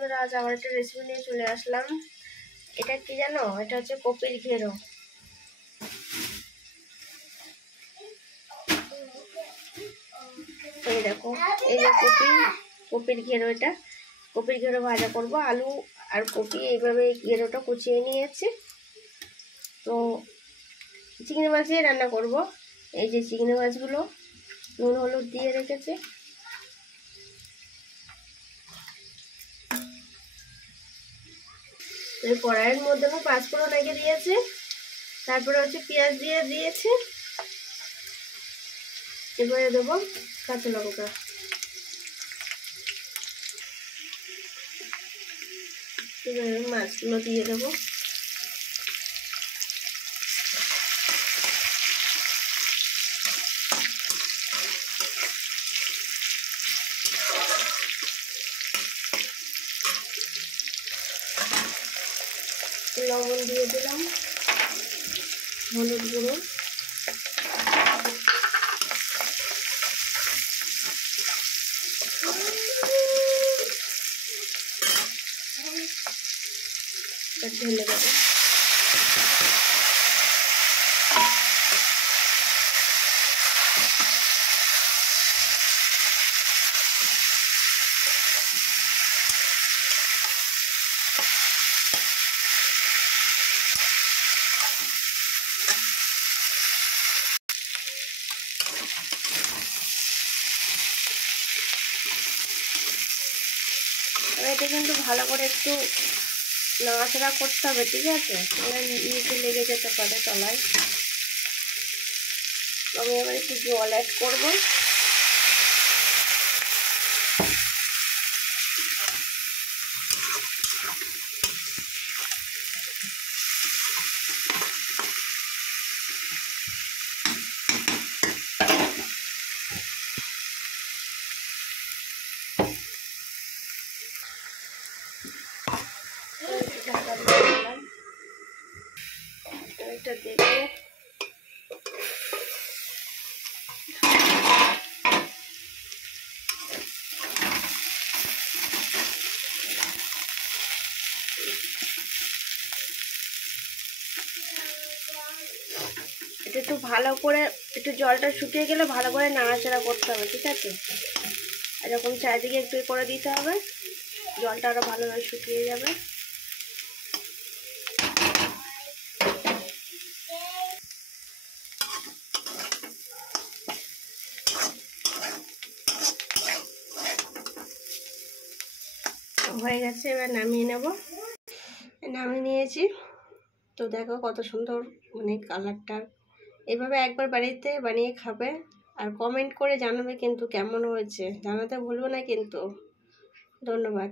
বন্ধুরা, আজ আবার একটা রেসিপি নিয়ে চলে আসলাম। এটা কি জানো? এটা হচ্ছে কপির ঘেরো। এই দেখো, এই যে কপির ঘেরো। এটা কপির ঘেরো ভাজা করব। আলু আর কপি এইভাবে ঘেরোটা কুচিয়ে নিয়েছি। তো চিংড়ি মাছ দিয়ে রান্না করব। এই যে চিংড়ি মাছগুলো নুন হলুদ দিয়ে রেখেছি। এই কড়াইয়ের মধ্যে আমি পাঁচফোড়ন রেখে দিয়েছি, তারপরে হচ্ছে পেঁয়াজ দিয়ে দিয়েছি, এবারে দেবো কাঁচা লঙ্কা। এবারে মাছগুলো দিয়ে দেবো। লবণ দিয়ে দিলাম, হলুদ গুঁড়ো, ঢেলে দেবো। এটা কিন্তু ভালো করে একটু নাড়াচাড়া করতে হবে, ঠিক আছে? নিচে লেগে যেতে পারে তলায়। আমি এবার একটু জল অ্যাড করবো। এটা দেখে এটা একটু ভালো করে, একটু জলটা শুকিয়ে গেলে ভালো করে নাড়াচাড়া করতে হবে, ঠিক আছে? এরকম চারিদিকে একটু করে দিতে হবে, জলটা আরো ভালোভাবে শুকিয়ে যাবে। হয়ে গেছে, এবার নামিয়ে নেব। নামিয়ে নিয়েছি। তো দেখো কত সুন্দর মানে কালারটা। এভাবে একবার বাড়িতে বানিয়ে খাবে আর কমেন্ট করে জানাবে কিন্তু কেমন হয়েছে, জানাতে ভুলবে না কিন্তু। ধন্যবাদ।